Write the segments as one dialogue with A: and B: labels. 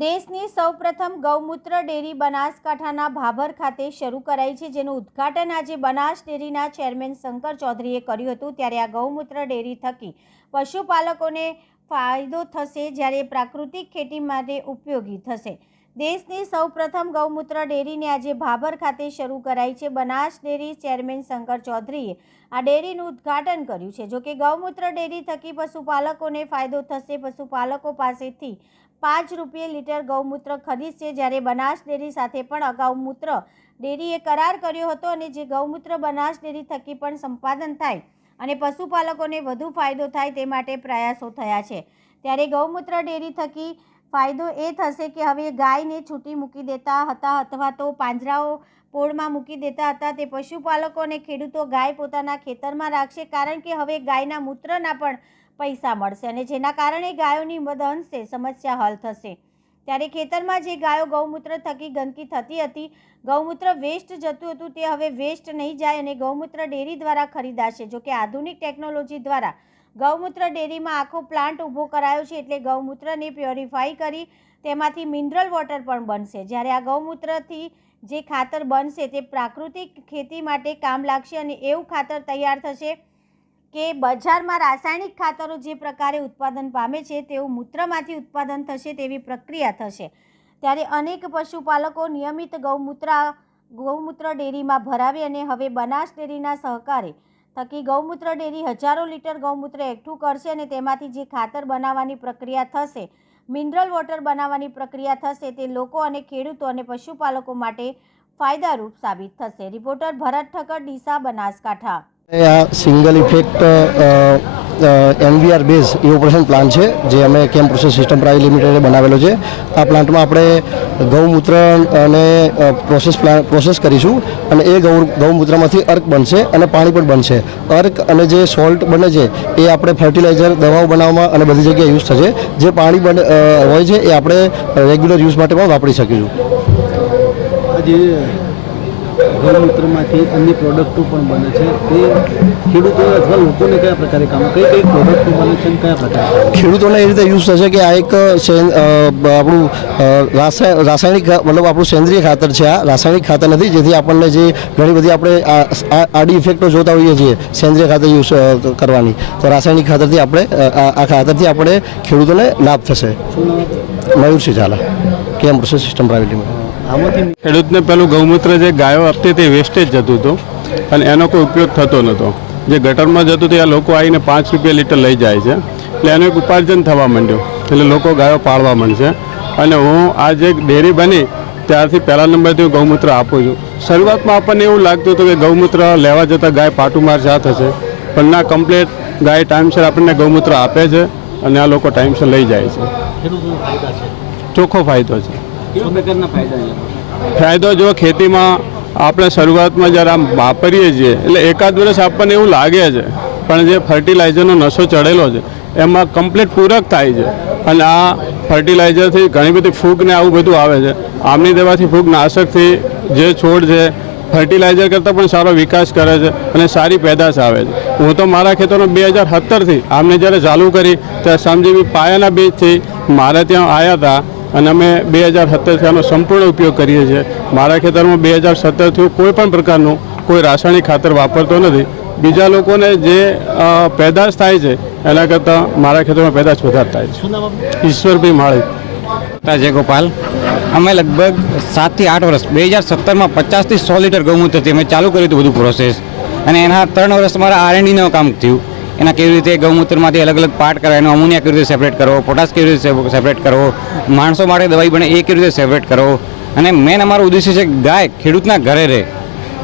A: દેશની સૌપ્રથમ ગૌમૂત્ર ડેરી બનાસકાંઠાના ભાભર ખાતે શરૂ કરાઈ છે, જેનું ઉદ્ઘાટન આજે બનાસ ડેરીના ચેરમેન શંકર ચૌધરીએ કર્યું હતું. ત્યારે આ ગૌમૂત્ર ડેરી થકી પશુપાલકોને ફાયદો થશે જ્યારે પ્રાકૃતિક ખેતી માટે ઉપયોગી થશે. દેશની સૌપ્રથમ ગૌમૂત્ર ડેરીને આજે ભાભર ખાતે શરૂ કરાઈ છે. બનાસ ડેરી ચેરમેન શંકર ચૌધરીએ આ ડેરીનું ઉદ્ઘાટન કર્યું છે. જોકે ગૌમૂત્ર ડેરી થકી પશુપાલકોને ફાયદો થશે, પશુપાલકો પાસેથી પાંચ રૂપિયે લીટર ગૌમૂત્ર ખરીદશે. જ્યારે બનાસ ડેરી સાથે પણ અગાઉ મૂત્ર ડેરીએ કરાર કર્યો હતો અને જે ગૌમૂત્ર બનાસ ડેરી થકી પણ સંપાદન થાય અને પશુપાલકોને વધુ ફાયદો થાય તે માટે પ્રયાસો થયા છે. ત્યારે ગૌમૂત્ર ડેરી થકી ફાયદો એ થશે કે હવે ગાયને છૂટી મૂકી દેતા હતા અથવા તો પાંજરાઓ પોળમાં મૂકી દેતા હતા. તે પશુપાલકો અને ખેડૂતો ગાય પોતાના ખેતરમાં રાખશે. કારણ કે હવે ગાયના મૂત્રના પણ પૈસા મળશે અને જેના કારણે ગાયોની મદ અંશે સમસ્યા હલ થશે. ત્યારે ખેતરમાં જે ગાયો ગૌમૂત્ર થકી ગંદકી થતી હતી, ગૌમૂત્ર વેસ્ટ જતું હતું તે હવે વેસ્ટ નહીં જાય અને ગૌમૂત્ર ડેરી દ્વારા ખરીદાશે. જોકે આધુનિક ટેકનોલોજી દ્વારા ગૌમૂત્ર ડેરીમાં આખો પ્લાન્ટ ઊભો કરાયો છે એટલે ગૌમૂત્રને પ્યોરિફાઈ કરી તેમાંથી મિનરલ વોટર પણ બનશે. જ્યારે આ ગૌમૂત્રથી જે ખાતર બનશે તે પ્રાકૃતિક ખેતી માટે કામ લાગશે અને એવું ખાતર તૈયાર થશે કે બજારમાં રાસાયણિક ખાતરો જે પ્રકારે ઉત્પાદન પામે છે તેવું મૂત્રમાંથી ઉત્પાદન થશે તેવી પ્રક્રિયા થશે. ત્યારે અનેક પશુપાલકો નિયમિત ગૌમૂત્ર ગૌમૂત્ર ડેરીમાં ભરાવી અને હવે બનાસ ડેરીના સહકારે થકી ગૌમૂત્ર ડેરી હજારો લીટર ગૌમૂત્ર એકઠું કરશે અને તેમાંથી જે ખાતર બનાવવાની પ્રક્રિયા થશે, મિનરલ વોટર બનાવવાની પ્રક્રિયા થશે, તે લોકો અને ખેડૂતો અને પશુપાલકો માટે ફાયદારૂપ સાબિત થશે. રિપોર્ટર ભરત ઠક્કર, ડીસા બનાસકાંઠા.
B: આ સિંગલ ઇફેક્ટ એનવીઆર બેઝ એ ઓપરેશન પ્લાન છે, જે અમે કેમ પ્રોસેસ સિસ્ટમ પ્રાઇવેટ લિમિટેડે બનાવેલો છે. આ પ્લાન્ટમાં આપણે ગૌમૂત્ર અને પ્રોસેસ પ્લાન પ્રોસેસ કરીશું અને એ ગૌ, ગૌમૂત્રમાંથી અર્ક બનશે અને પાણી પણ બનશે. અર્ક અને જે સોલ્ટ બને છે, એ આપણે ફર્ટિલાઇઝર દવાઓ બનાવવામાં અને બધી જગ્યાએ યુઝ થશે. જે પાણી બને હોય છે, એ આપણે રેગ્યુલર યુઝ માટે પણ વાપરી શકીશું.
C: ગૌમૂત્રમાંથી અન્ય પ્રોડક્ટો પણ બને છે. તે ખેડૂતો અથવા લોકોને કયા પ્રકારે કામ કઈ કઈ પ્રોડક્ટો બને છે કયા પ્રકારે?
B: ખેડૂતોને એ રીતે યુઝ થશે કે આ એક આપણું રાસાયણિક મતલબ આપણું સેન્દ્રિય ખાતર છે આ. રાસાયણિક ખાતર નથી જેથી આપણને જે ઘણી બધી આપણે આડી ઇફેક્ટો જોતા હોઈએ છીએ સેન્દ્રિય ખાતર યુઝ કરવાની. તો રાસાયણિક ખાતરથી આપણે આ ખાતરથી આપણે ખેડૂતોને લાભ થશે? મયુરસિંહ ઝાલા કેમ પ્રોસેસ સિસ્ટમ પ્રાઇવેટ લિમિટેડ
C: આમાંથી
D: ખેડૂતને પેલું ગૌમૂત્ર જે ગાયો આપતી તે વેસ્ટેજ જતું હતું અને એનો કોઈ ઉપયોગ થતો નહોતો. જે ગટરમાં જતું હતું એ લોકો આવીને પાંચ રૂપિયા લીટર લઈ જાય છે. એટલે એનું એક ઉપાર્જન થવા માંડ્યું. એટલે લોકો ગાયો પાળવા માંડશે. અને હું આ જે ડેરી બની ત્યારથી પહેલા નંબરથી હું ગૌમૂત્ર આપું છું. શરૂઆતમાં આપણને એવું લાગતું હતું કે ગૌમૂત્ર લેવા જતાં ગાય પાટું માર જા થશે. પણ ના કમ્પ્લેટ ગાય ટાઈમસર આપણને ગૌમૂત્ર આપે છે અને આ લોકો ટાઈમસર લઈ જાય છે.
C: ખેડૂતોને ફાયદા છે?
D: ચોખ્ખો ફાયદો છે.
C: ફાયદો
D: જો ખેતીમાં આપણે શરૂઆતમાં જ્યારે આમ વાપરીએ છીએ, એટલે એકાદ વર્ષ આપણને એવું લાગે છે, પણ જે ફર્ટિલાઇઝરનો નશો ચડેલો છે, એમાં કમ્પ્લીટ પૂરક થાય છે. અને આ ફર્ટિલાઇઝરથી ઘણી બધી ફૂગને આવું બધું આવે છે. આમની દેવાથી ફૂગ નાશકથી જે છોડ છે ફર્ટિલાઇઝર કરતાં પણ સારો વિકાસ કરે છે અને સારી પેદાશ આવે છે. હું તો મારા ખેતરનો બે હજાર સત્તરથી આમને જ્યારે ચાલુ કરી, ત્યારે સમજી પાયાના બીજથી મારે ત્યાં આવ્યા હતા અને અમે બે હજાર સત્તરથી આનો સંપૂર્ણ ઉપયોગ કરીએ છીએ. મારા ખેતરમાં બે હજાર સત્તરથી કોઈ પણ પ્રકારનું કોઈ રાસાયણિક ખાતર વાપરતો નથી. બીજા લોકોને જે પેદાશ થાય છે એના કરતાં મારા ખેતરમાં પેદાશ વધારે થાય? છે. ઈશ્વરભાઈ માળી.
E: જય ગોપાલ. અમે લગભગ સાતથી આઠ વર્ષ બે હજાર સત્તરમાં પચાસથી સો લીટર ગૌમૂત્રથી અમે ચાલુ કર્યું હતું બધું પ્રોસેસ અને એના ત્રણ વર્ષ મારા આરનું કામ થયું. એના કેવી રીતે ગૌમૂત્રમાંથી અલગ અલગ પાર્ટ કરવા, એનો અમોનિયા કેવી રીતે સેપરેટ કરવો, પોટાશ કેવી રીતે સેપરેટ કરવો, માણસો માટે દવાઈ બને એ કેવી રીતે સેપરેટ કરવો. અને મેન અમારો ઉદ્દેશ્ય છે ગાય ખેડૂતના ઘરે રહે.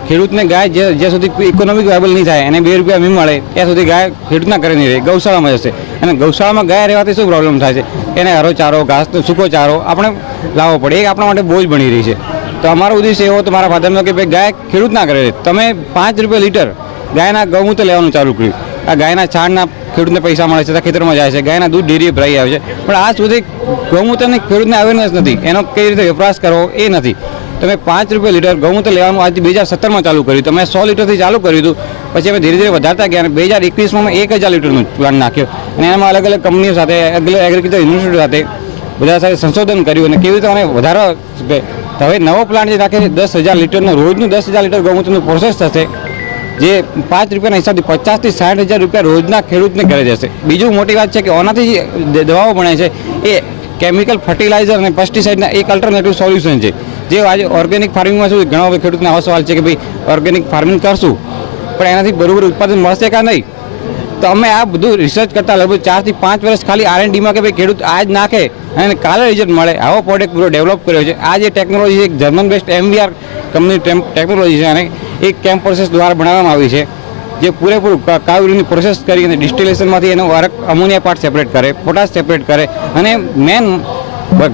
E: ખેડૂતને ગાય જ્યાં સુધી ઇકોનોમિક વાયબલ નહીં થાય અને બે રૂપિયા મી મળે, ત્યાં સુધી ગાય ખેડૂતના ઘરે નહીં રહે, ગૌશાળામાં જશે. અને ગૌશાળામાં ગાય રહેવાથી શું પ્રોબ્લેમ થાય છે? એને હરો ચારો, ઘાસ, સૂકો ચારો આપણે લાવવો પડે, એ આપણા માટે બોજ બની રહી છે. તો અમારો ઉદ્દેશ્ય એવો હતો મારા ફાધરનો કે ભાઈ ગાય ખેડૂતના ઘરે રહે. તમે પાંચ રૂપિયા લીટર ગાયના ગૌમૂત્ર લેવાનું ચાલુ કર્યું. આ ગાયના છાણના ખેડૂતને પૈસા મળે છે ખેતરમાં જાય છે. ગાયના દૂધ ડેરીએ ભરાઈ આવે છે. પણ આજ સુધી ગૌમૂત્રની ખેડૂતને અવેરનેસ નથી. એનો કઈ રીતે વપરાશ કરવો એ નથી. તમે પાંચ રૂપિયા લીટર ગૌમૂત્ર લેવાનું આજથી બે હજાર સત્તરમાં ચાલુ કર્યું. તમે સો લીટરથી ચાલુ કર્યું હતું. પછી અમે ધીરે ધીરે વધારતા ગયા બે હજાર એકવીસમાં અમે એક હજાર લીટરનું પ્લાન નાખ્યો. અને એમાં અલગ અલગ કંપનીઓ સાથે એગ્રીકલ્ચર યુનિવર્સિટી સાથે બધા સાથે સંશોધન કર્યું અને કેવી રીતે અમે વધારો, હવે નવો પ્લાન્ટ જે નાખે છે, દસ હજાર લીટરનો, રોજનું દસ હજાર લીટર ગૌમૂત્રનું પ્રોસેસ થશે. જે પાંચ રૂપિયાના હિસાબથી પચાસથી સાઠ હજાર રૂપિયા રોજના ખેડૂતને ઘરે જશે. બીજું મોટી વાત છે કે ઓનાથી જે દવાઓ બને છે, એ કેમિકલ ફર્ટિલાઇઝર અને પેસ્ટિસાઇડના એક અલ્ટરનેટિવ સોલ્યુશન છે. જે આજે ઓર્ગેનિક ફાર્મિંગમાં શું ઘણા ખેડૂતને આવો સવાલ છે કે ભાઈ ઓર્ગેનિક ફાર્મિંગ કરશું, પણ એનાથી બરોબર ઉત્પાદન મળશે કે નહીં? તો અમે આ બધું રિસર્ચ કરતા લગભગ ચારથી પાંચ વર્ષ ખાલી આર ડીમાં કે ભાઈ ખેડૂત આજ નાખે અને કાલે રિઝલ્ટ મળે. આવો પ્રોડક્ટ પૂરો ડેવલપ કર્યો છે. આ જે ટેકનોલોજી એક German best MVR company technology છે અને એક કેમ્પ પ્રોસેસ દ્વારા બનાવવામાં આવી છે, જે પૂરેપૂરું કાવરીની પ્રોસેસ કરી અને ડિસ્ટિલેશનમાંથી એનો વારક અમોનિયા પાર્ટ સેપરેટ કરે પોટાશ સેપરેટ કરે અને મેન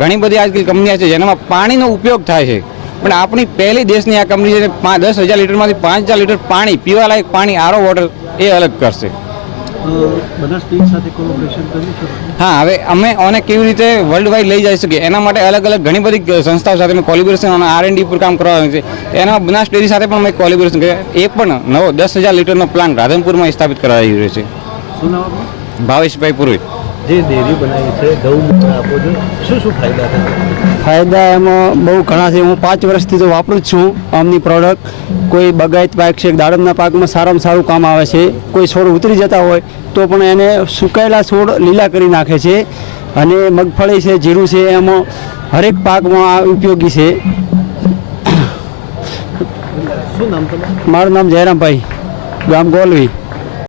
E: ઘણી બધી આજકાલ કંપનીઓ છે જેનામાં પાણીનો ઉપયોગ થાય છે. પણ આપણી પહેલી દેશની આ કંપની છે દસ હજાર લીટરમાંથી પાંચ હજાર લીટર પાણી, પીવાલાયક પાણી, આરો વોટર એ અલગ કરશે.
C: અ, બનાસ સાથે કોલોબરેશન કર્યું છે?
E: હા હવે અમે આને કેવી રીતે વર્લ્ડ વાઇડ લઈ જઈ શકીએ? એના માટે અલગ અલગ ઘણી બધી સંસ્થાઓ સાથે મેં કોલિબ્રેશન અને આર એન્ડ ડી પર કામ કરવાનું છે. એના બનાસ ડેરી સાથે પણ અમે કોલિબ્રેશન કર્યા એ પણ નવો દસ હજાર લીટરનો પ્લાન્ટ રાધનપુરમાં સ્થાપિત કરાવી રહ્યો છે.
C: શું નામ
E: ભાવેશભાઈ પુરોહિત.
C: જે ડેરી બનાવી છે ગૌમૂત્ર આપો છો શું શું ફાયદા થાય
F: ફાયદા એમાં બહુ ઘણા છે. હું પાંચ વર્ષથી તો વાપરું જ છું આમની પ્રોડક્ટ કોઈ બગાયત પાક છે દાડમના પાકમાં સારામાં સારું કામ આવે છે કોઈ છોડ ઉતરી જતા હોય તો પણ એને સુકાયેલા છોડ લીલા કરી નાખે છે. અને મગફળી છે જીરું છે એમાં હરેક પાકમાં આ ઉપયોગી છે.
C: શું નામ તમારું?
F: મારું નામ જયરામભાઈ ગામ ગોલવી.